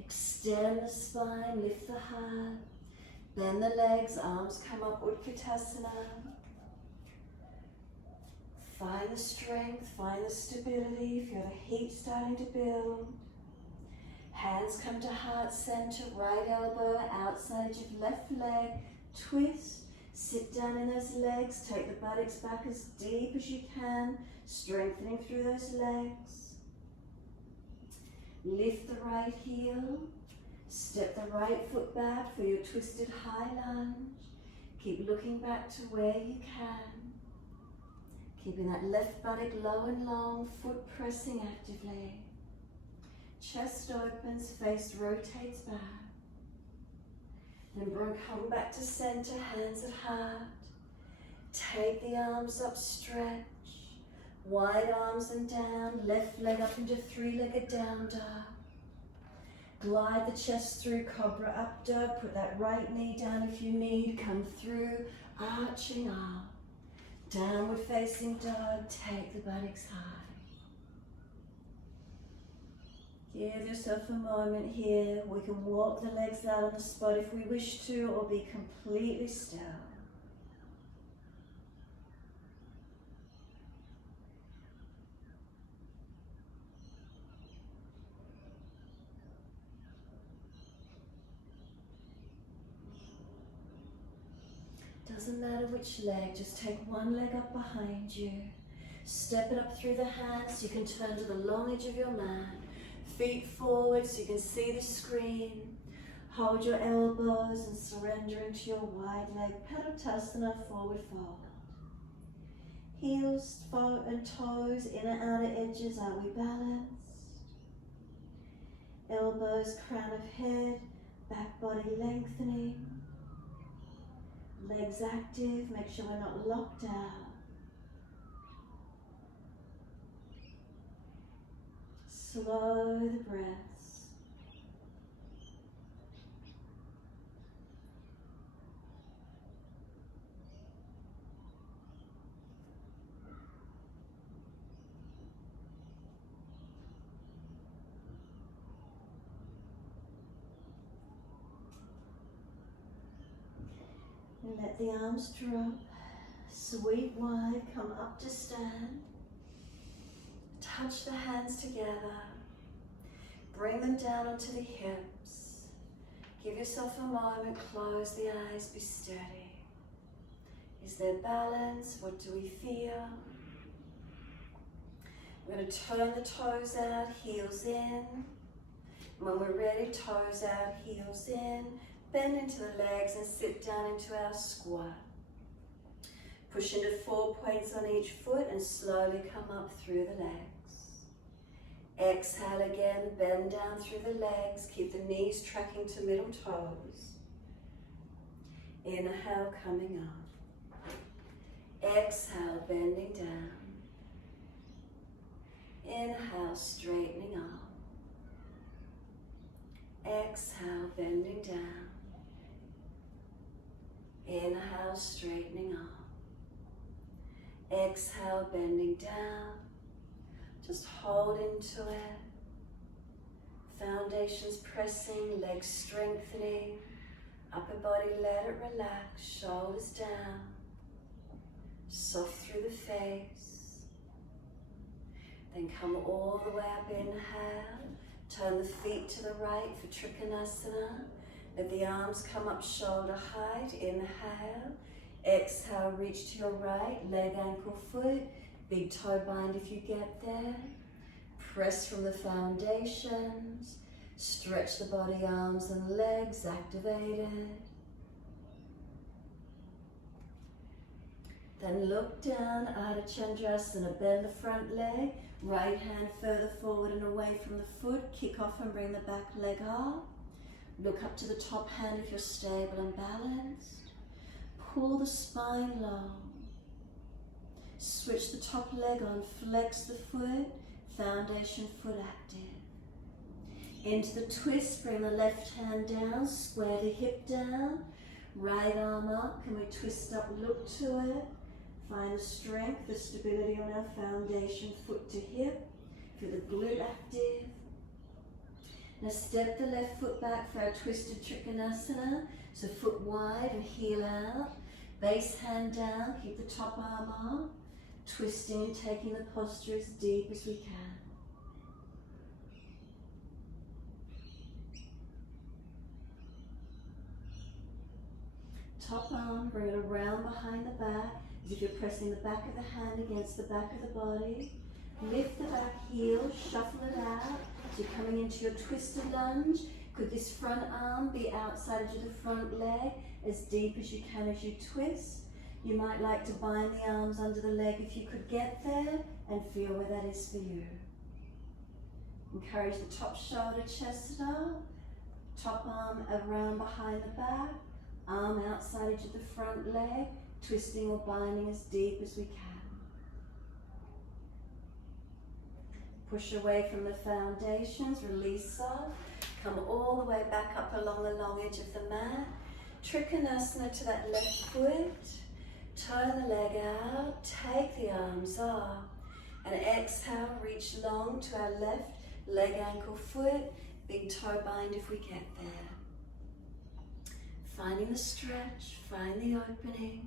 Extend the spine, lift the heart. Bend the legs, arms come up, Utkatasana. Find the strength, find the stability, feel the heat starting to build. Hands come to heart center, right elbow outside of left leg, twist, sit down in those legs, take the buttocks back as deep as you can, strengthening through those legs. Lift the right heel. Step the right foot back for your twisted high lunge. Keep looking back to where you can. Keeping that left buttock low and long, foot pressing actively. Chest opens, face rotates back. Then come back to center, hands at heart. Take the arms up, stretch. Wide arms and down, left leg up into three-legged down dog. Glide the chest through, cobra up dog. Put that right knee down if you need. Come through, arching up. Downward facing dog, take the buttocks high. Give yourself a moment here. We can walk the legs out on the spot if we wish to, or be completely still. Doesn't matter which leg, just take one leg up behind you. Step it up through the hands. You can turn to the long edge of your mat. Feet forward so you can see the screen. Hold your elbows and surrender into your wide leg. Padottasana, forward fold. Heels and toes, inner outer edges, are we balanced? Elbows, crown of head, back body lengthening. Legs active, make sure we're not locked out. Slow the breaths. And let the arms drop, sweep wide, come up to stand. Touch the hands together. Bring them down onto the hips. Give yourself a moment, close the eyes, be steady. Is there balance? What do we feel? We're going to turn the toes out, heels in. When we're ready, toes out, heels in. Bend into the legs and sit down into our squat. Push into 4 points on each foot and slowly come up through the legs. Exhale again, bend down through the legs. Keep the knees tracking to middle toes. Inhale, coming up. Exhale, bending down. Inhale, straightening up. Exhale, bending down. Inhale, straightening up. Exhale, bending down. Just hold into it. Foundations pressing, legs strengthening. Upper body, let it relax. Shoulders down. Soft through the face. Then come all the way up, inhale. Turn the feet to the right for Trikanasana. Let the arms come up shoulder height. Inhale. Exhale, reach to your right. Leg, ankle, foot. Big toe bind if you get there. Press from the foundations. Stretch the body, arms and legs activated. Then look down, Ardha Chandrasana. Bend the front leg. Right hand further forward and away from the foot. Kick off and bring the back leg up. Look up to the top hand if you're stable and balanced. Pull the spine long. Switch the top leg on. Flex the foot. Foundation foot active. Into the twist, bring the left hand down. Square the hip down. Right arm up. Can we twist up, look to it? Find the strength, the stability on our foundation, foot to hip. Feel the glute active. Now step the left foot back for our twisted Trikanasana. So foot wide and heel out. Base hand down, keep the top arm up. Twisting and taking the posture as deep as we can. Top arm, bring it around behind the back, as if you're pressing the back of the hand against the back of the body. Lift the back heel, shuffle it out. So you're coming into your twisted lunge. Could this front arm be outside of the front leg, as deep as you can as you twist? You might like to bind the arms under the leg if you could get there, and feel where that is for you. Encourage the top shoulder, chest up. Top arm around behind the back. Arm outside edge of the front leg, twisting or binding as deep as we can. Push away from the foundations, release off. Come all the way back up along the long edge of the mat. Trikanasana to that left foot. Turn the leg out, take the arms off. And exhale, reach long to our left leg, ankle, foot. Big toe bind if we get there. Finding the stretch, find the opening.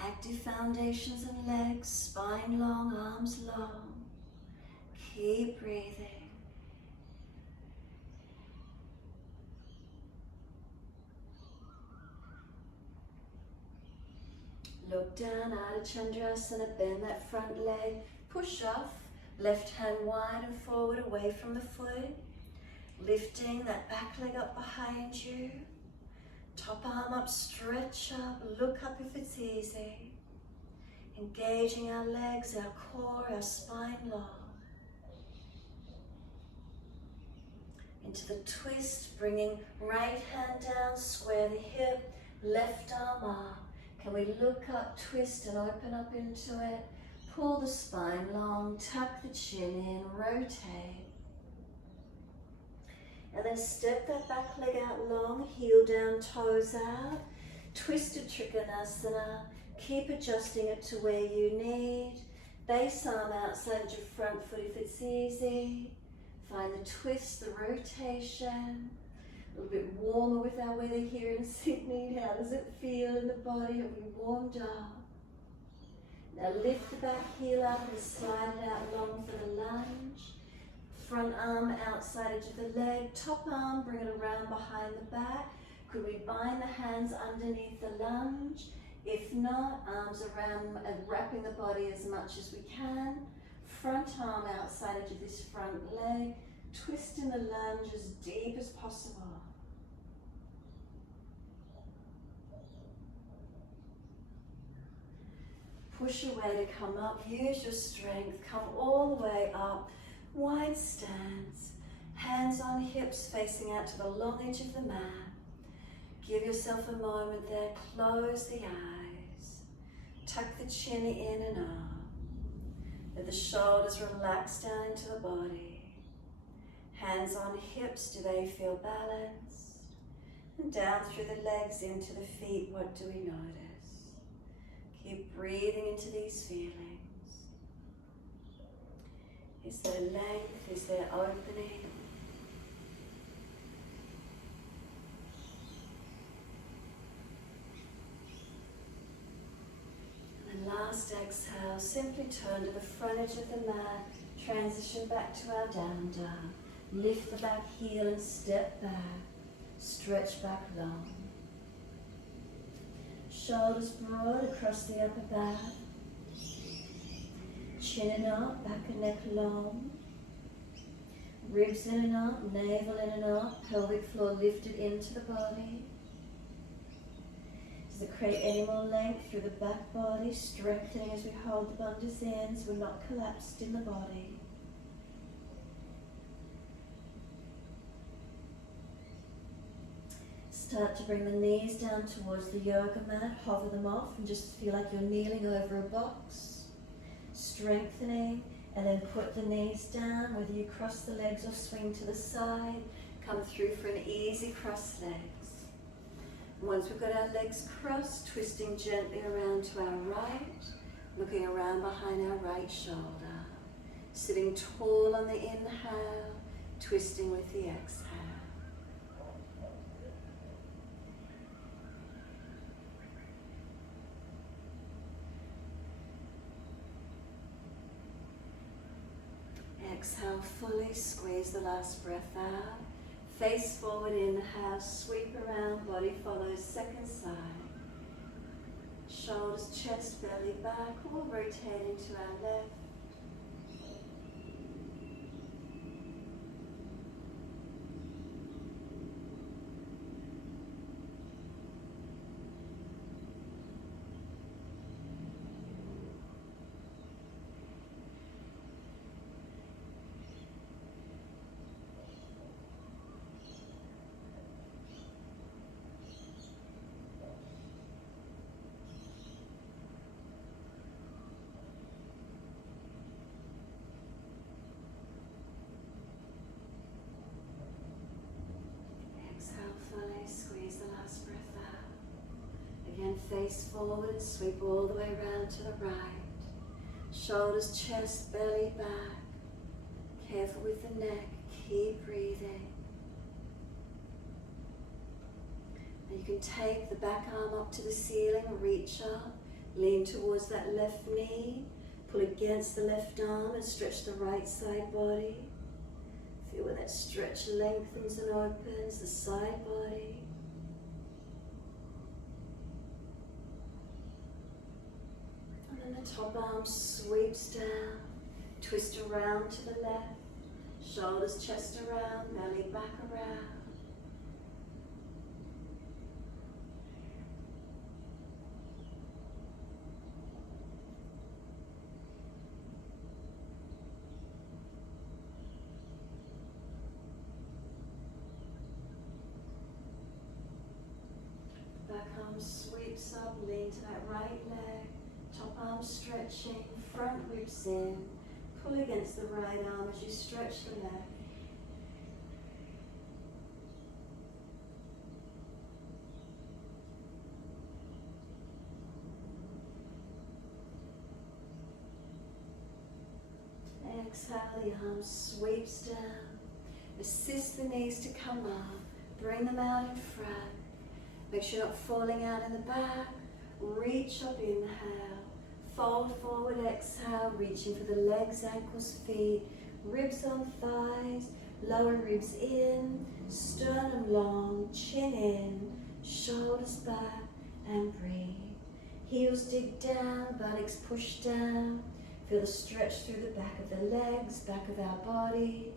Active foundations and legs, spine long, arms long. Keep breathing. Look down, Ardha Chandrasana, bend that front leg, push off, left hand wide and forward away from the foot. Lifting that back leg up behind you. Top arm up, stretch up, look up if it's easy. Engaging our legs, our core, our spine long. Into the twist, bringing right hand down, square the hip, left arm up. Can we look up, twist and open up into it? Pull the spine long, tuck the chin in, rotate. And then step that back leg out long, heel down, toes out. Twisted Trikanasana. Keep adjusting it to where you need. Base arm outside your front foot if it's easy. Find the twist, the rotation. A little bit warmer with our weather here in Sydney. How does it feel in the body? Have we warmed up? Now lift the back heel up and slide it out long for the lunge. Front arm outside edge of the leg. Top arm, bring it around behind the back. Could we bind the hands underneath the lunge? If not, arms around and wrapping the body as much as we can. Front arm outside edge of this front leg. Twisting the lunge as deep as possible. Push away to come up. Use your strength. Come all the way up. Wide stance. Hands on hips facing out to the long edge of the mat. Give yourself a moment there. Close the eyes. Tuck the chin in and up. Let the shoulders relax down into the body. Hands on hips, do they feel balanced? And down through the legs into the feet, what do we notice? Keep breathing into these feelings. Is there length? Is there opening? And then last exhale, simply turn to the front edge of the mat, transition back to our down dog. Lift the back heel and step back, stretch back long. Shoulders broad across the upper back. Chin and up, back and neck long. Ribs in and up, navel in and up, pelvic floor lifted into the body. Does it create any more length through the back body, strengthening as we hold the bundas in so we're not collapsed in the body. Start to bring the knees down towards the yoga mat, hover them off and just feel like you're kneeling over a box. Strengthening, and then put the knees down, whether you cross the legs or swing to the side. Come through for an easy cross legs. Once we've got our legs crossed, twisting gently around to our right, looking around behind our right shoulder. Sitting tall on the inhale, twisting with the exhale. Exhale fully, squeeze the last breath out. Face forward, inhale, sweep around, body follows, second side. Shoulders, chest, belly back, all rotating to our left. Squeeze the last breath out. Again, face forward, sweep all the way around to the right. Shoulders, chest, belly back. Careful with the neck, keep breathing. And you can take the back arm up to the ceiling, reach up, lean towards that left knee, pull against the left arm and stretch the right side body. Feel where that stretch lengthens and opens the side body. And then the top arm sweeps down, twist around to the left, shoulders, chest around, belly back around. Back arm sweeps up, lean to that right leg, top arm stretching, front ribs in, pull against the right arm as you stretch the left. Exhale, the arm sweeps down, assist the knees to come up, bring them out in front. Make sure you're not falling out in the back. Reach up, inhale. Fold forward, exhale, reaching for the legs, ankles, feet, ribs on thighs, lower ribs in, sternum long, chin in, shoulders back, and breathe. Heels dig down, buttocks push down. Feel the stretch through the back of the legs, back of our body.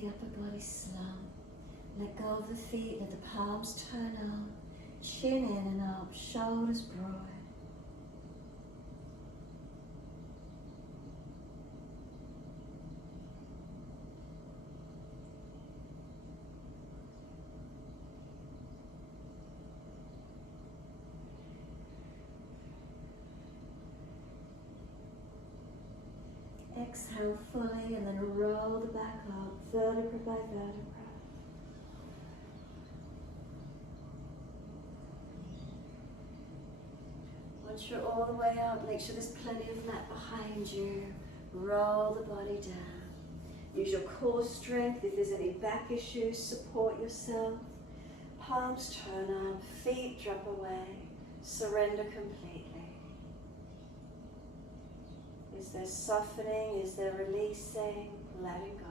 the upper body slump. Let go of the feet, let the palms turn up. Chin in and up, shoulders broad. Exhale fully and then roll the back up, vertebra by vertebra. Once you're all the way up, make sure there's plenty of mat behind you. Roll the body down. Use your core strength. If there's any back issues, support yourself. Palms turn up, feet drop away. Surrender completely. Is there softening? Is there releasing? Letting go.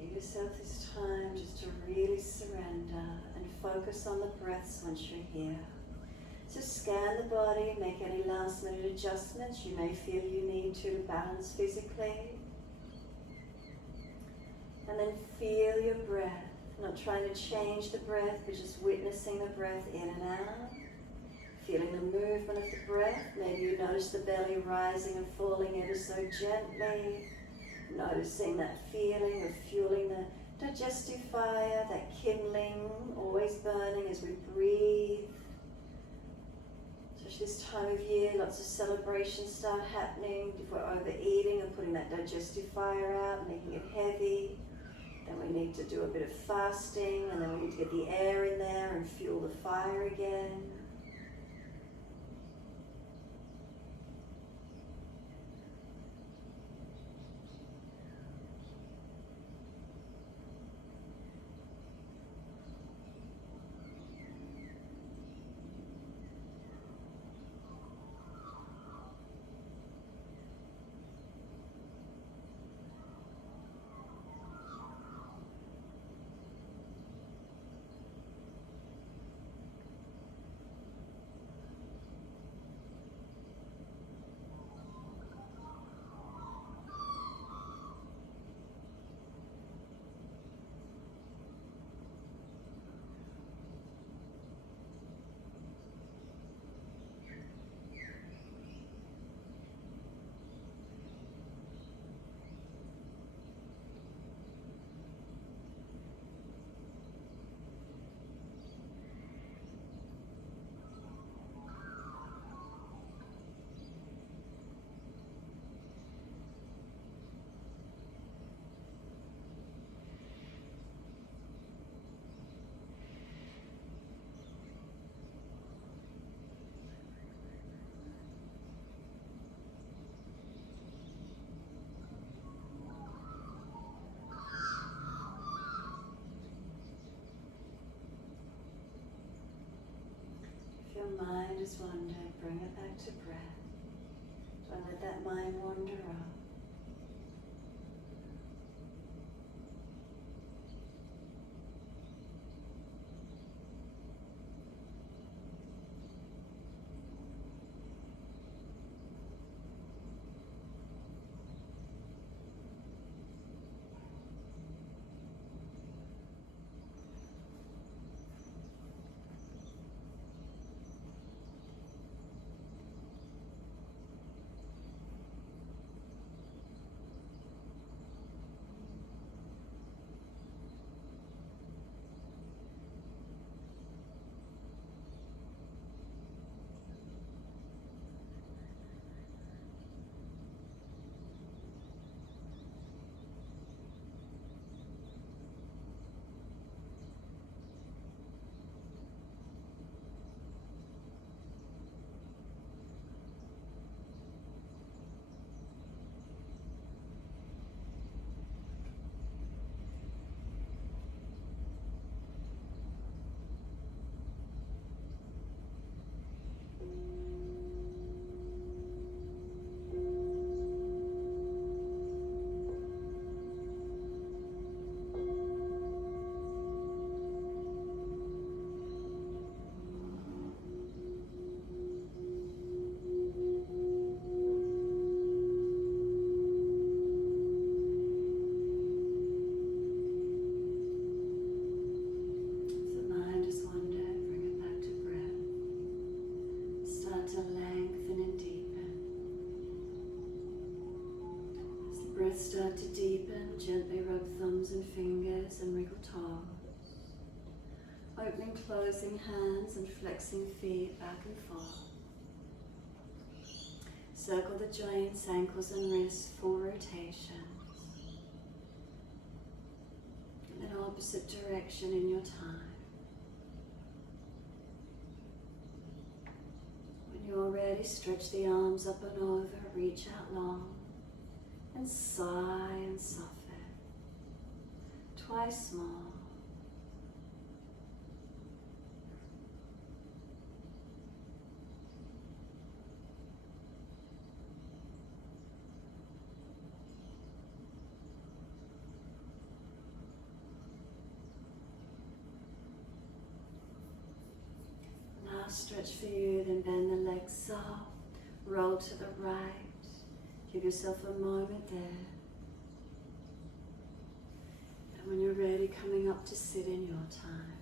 Give yourself this time just to really surrender and focus on the breaths once you're here. So scan the body, make any last minute adjustments you may feel you need to balance physically. And then feel your breath, not trying to change the breath, but just witnessing the breath in and out. Feeling the movement of the breath. Maybe you notice the belly rising and falling ever so gently. Noticing that feeling of fueling the digestive fire, that kindling, always burning as we breathe. Especially this time of year, lots of celebrations start happening. If we're overeating and putting that digestive fire out, making it heavy, then we need to do a bit of fasting, and then we need to get the air in there and fuel the fire again. Your mind has wandered, bring it back to breath. Don't let that mind wander off. breath start to deepen, gently rub thumbs and fingers and wriggle toes. Opening, closing hands and flexing feet back and forth. Circle the joints, ankles and wrists, full rotations. And then opposite direction in your time. When you're ready, stretch the arms up and over, reach out long. And sigh and soften. Twice more. Now stretch for you, then bend the legs soft, roll to the right. Give yourself a moment there. And when you're ready, coming up to sit in your time.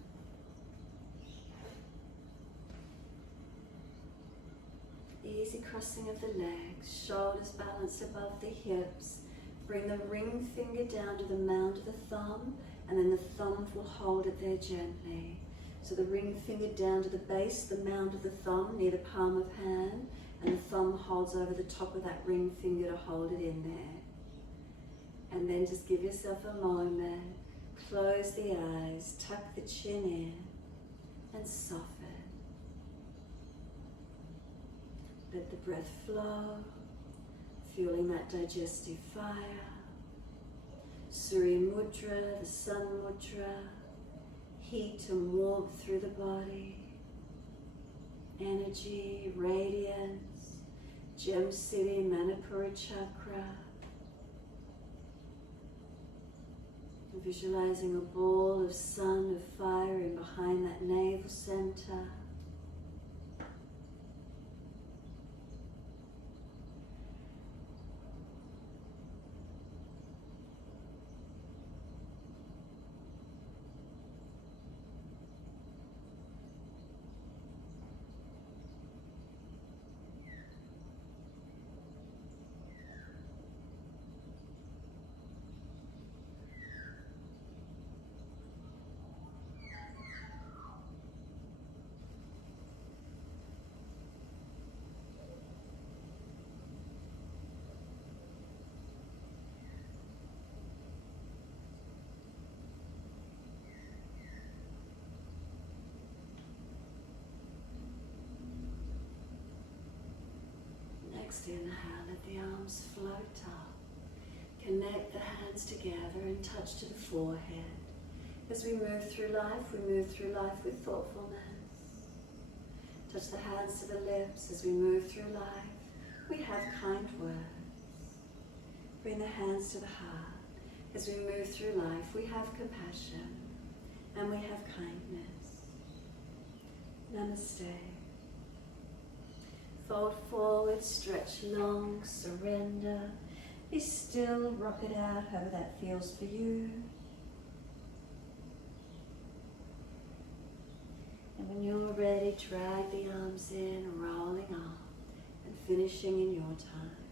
Easy crossing of the legs, shoulders balanced above the hips. Bring the ring finger down to the mound of the thumb, and then the thumb will hold it there gently. So the ring finger down to the base, the mound of the thumb near the palm of hand, and the thumb holds over the top of that ring finger to hold it in there. And then just give yourself a moment, close the eyes, tuck the chin in, and soften. Let the breath flow, fueling that digestive fire. Surya Mudra, the Sun Mudra, heat and warmth through the body. Energy, radiance, Gem City, Manipura Chakra. Visualizing a ball of sun, of fire in behind that navel center. Next inhale, let the arms float up. Connect the hands together and touch to the forehead. As we move through life with thoughtfulness. Touch the hands to the lips as we move through life. We have kind words. Bring the hands to the heart. As we move through life, we have compassion and we have kindness. Namaste. Fold forward, stretch long, surrender. Be still, rock it out, however that feels for you. And when you're ready, drag the arms in, rolling off, and finishing in your time.